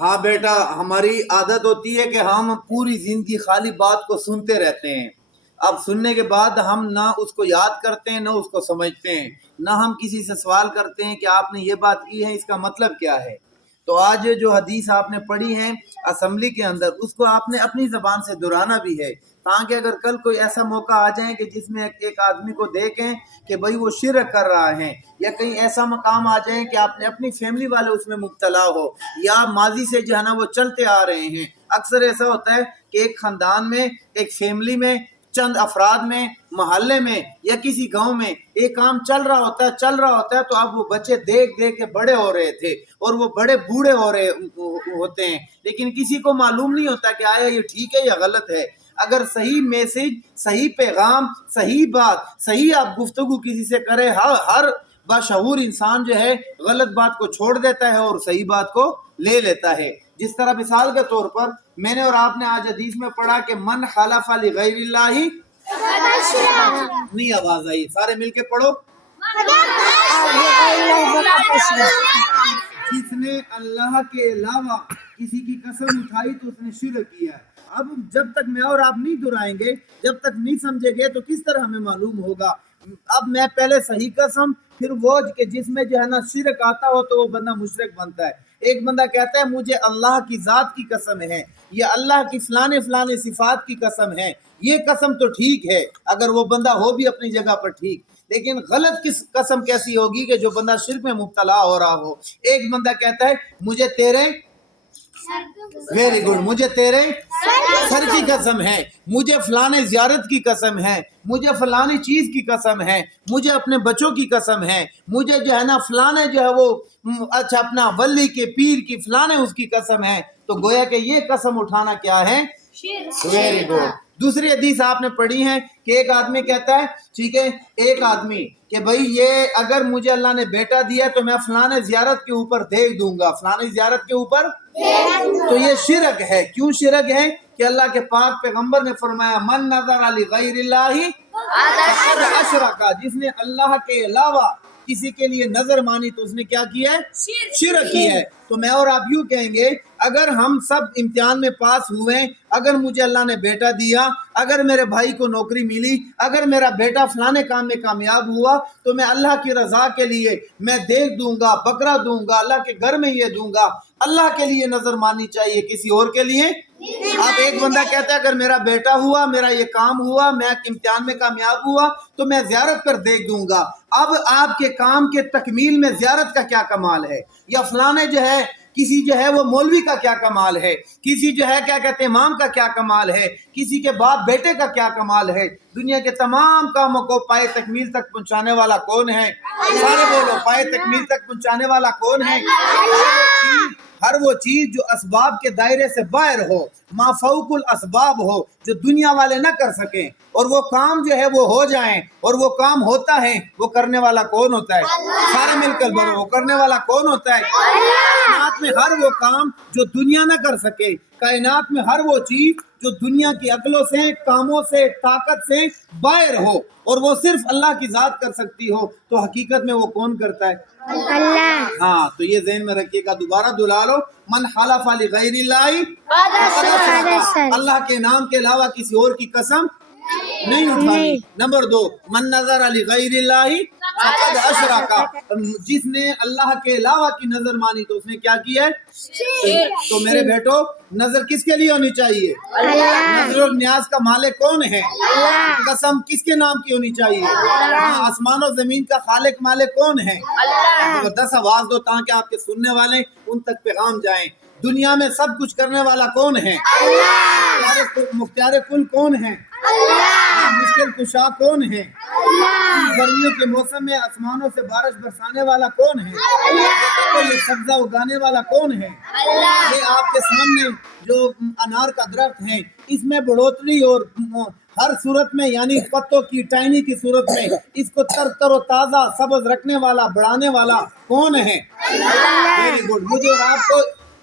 ہاں بیٹا، ہماری عادت ہوتی ہے کہ ہم پوری زندگی خالی بات کو سنتے رہتے ہیں. اب سننے کے بعد ہم نہ اس کو یاد کرتے ہیں نہ اس کو سمجھتے ہیں، نہ ہم کسی سے سوال کرتے ہیں کہ آپ نے یہ بات کی ہے، اس کا مطلب کیا ہے. تو آج جو حدیث آپ نے پڑھی ہے اسمبلی کے اندر، اس کو آپ نے اپنی زبان سے دہرانا بھی ہے، تاکہ اگر کل کوئی ایسا موقع آ جائے کہ جس میں ایک آدمی کو دیکھیں کہ بھئی وہ شرک کر رہا ہے، یا کہیں ایسا مقام آ جائے کہ آپ نے اپنی فیملی والے اس میں مبتلا ہو، یا ماضی سے جو ہے نا وہ چلتے آ رہے ہیں. اکثر ایسا ہوتا ہے کہ ایک خاندان میں، ایک فیملی میں، چند افراد میں، محلے میں یا کسی گاؤں میں ایک کام چل رہا ہوتا ہے تو اب وہ بچے دیکھ دیکھ کے بڑے ہو رہے تھے اور وہ بڑے بوڑھے ہو رہے ہوتے ہیں، لیکن کسی کو معلوم نہیں ہوتا کہ آیا یہ ٹھیک ہے یا غلط ہے. اگر صحیح میسج، صحیح پیغام، صحیح بات، صحیح آپ گفتگو کسی سے کرے، ہر باشعور انسان جو ہے غلط بات کو چھوڑ دیتا ہے اور صحیح بات کو لے لیتا ہے. جس طرح مثال کے طور پر میں نے اور آپ نے آج حدیث میں پڑھا کہ من حلف لغیر اللہ، نہیں آواز آئی، سارے مل کے پڑھو. جس نے اللہ کے علاوہ کسی کی قسم اٹھائی تو اس نے شرک کیا. اب جب تک میں اور آپ نہیں دہرائیں گے، جب تک نہیں سمجھے گے تو کس طرح ہمیں معلوم ہوگا. اب میں پہلے صحیح قسم، پھر وہ کہ جس میں جو ہے نا شرک آتا ہو تو وہ بندہ مشرک بنتا ہے. ایک بندہ کہتا ہے مجھے اللہ کی ذات کی قسم ہے، یا اللہ کی فلانے فلانے صفات کی قسم ہے، یہ قسم تو ٹھیک ہے اگر وہ بندہ ہو بھی اپنی جگہ پر ٹھیک، لیکن غلط قسم کیسی ہوگی کہ جو بندہ شرک میں مبتلا ہو رہا ہو. ایک بندہ کہتا ہے مجھے تیرے، ویری گڈ، مجھے تیرے سر کی قسم ہے، مجھے فلانے زیارت کی قسم ہے، مجھے فلانی چیز کی قسم ہے، مجھے اپنے بچوں کی قسم ہے، مجھے جو ہے نا فلانے جو ہے وہ اچھا اپنا ولی کے پیر کی فلانے اس کی قسم ہے. تو گویا کہ یہ قسم اٹھانا کیا ہے؟ Very good. دوسری حدیث آپ نے پڑھی ہے کہ ایک آدمی کہتا ہے، ٹھیک ہے، ایک آدمی کہ بھئی یہ اگر مجھے اللہ نے بیٹا دیا تو میں فلانے زیارت کے اوپر دیکھ دوں گا، فلانے زیارت کے اوپر. تو یہ شرک ہے. کیوں شرک ہے؟ کہ اللہ کے پاک پیغمبر نے فرمایا من نظر علی غیر اللہ فقد اشرک، جس نے اللہ کے علاوہ کسی کے لیے نظر مانی تو اس نے کیا کیا ہے؟ شرک کیا ہے. تو میں اور آپ یوں کہیں گے اگر ہم سب امتحان میں پاس ہوئے، اگر مجھے اللہ نے بیٹا دیا، اگر میرے بھائی کو نوکری ملی، اگر میرا بیٹا فلانے کام میں کامیاب ہوا، تو میں اللہ کی رضا کے لیے میں دیکھ دوں گا، بکرا دوں گا، اللہ کے گھر میں یہ دوں گا. اللہ کے لیے نظر ماننی چاہیے، کسی اور کے لیے. اب ایک بندہ کہتا ہے اگر میرا بیٹا ہوا، میرا یہ کام ہوا، میں امتحان میں کامیاب ہوا تو میں زیارت پر دیکھ دوں گا. اب آپ کے کام کے تکمیل میں زیارت کا کیا کمال ہے؟ یا فلانے جو ہے کسی جو ہے وہ مولوی کا کیا کمال ہے، کسی جو ہے کیا کہتے ہیں امام کا کیا کمال ہے، کسی کے باپ بیٹے کا کیا کمال ہے. دنیا کے تمام کاموں کو پائے تکمیل تک پہنچانے والا کون ہے؟ سارے بولو، پائے تکمیل تک پہنچانے والا کون ہے؟ ہر وہ چیز جو اسباب کے دائرے سے باہر ہو، ما فوق الاسباب ہو، جو دنیا والے نہ کر سکیں، اور وہ کام جو ہے وہ ہو جائیں، اور وہ کام ہوتا ہے، وہ کرنے والا کون ہوتا ہے؟ سارے مل کر بولو، وہ کرنے والا کون ہوتا ہے؟ کائنات میں ہر وہ کام جو دنیا نہ کر سکے، کائنات میں ہر وہ چیز جو دنیا کی عقلوں سے، کاموں سے، طاقت سے باہر ہو، اور وہ صرف اللہ کی ذات کر سکتی ہو، تو حقیقت میں وہ کون کرتا ہے؟ اللہ. ہاں، تو یہ ذہن میں رکھیے گا، دوبارہ دہرا لو، من حلف لغیر اللہ فقد اشرک، اللہ کے نام کے علاوہ کسی اور کی قسم نہیں اٹھانی. نمبر 2، من نظر علی غیر اللہ فقد اشرک، جس نے اللہ کے علاوہ کی نظر مانی تو اس نے کیا کیا ہے؟ تو میرے بیٹو، نظر کس کے لیے ہونی چاہیے؟ نظر اور نیاز کا مالک کون ہے؟ قسم کس کے نام کی ہونی چاہیے؟ آسمان و زمین کا خالق مالک کون ہے؟ زبردست آواز دو تاکہ آپ کے سننے والے ان تک پیغام جائیں. دنیا میں سب کچھ کرنے والا کون ہے؟ مختار کل کون ہے؟ مشکل کشا کون ہے؟ گرمیوں کے موسم میں آسمانوں سے بارش برسانے والا کون ہے؟ یہ سبزہ اگانے والا کون ہے؟ یہ آپ کے سامنے جو انار کا درخت ہے، اس میں بڑھوتری اور ہر صورت میں، یعنی پتوں کی ٹائنی کی صورت میں اس کو تر و تازہ سبز رکھنے والا، بڑھانے والا کون ہے؟ Very good. مجھے اور آپ کو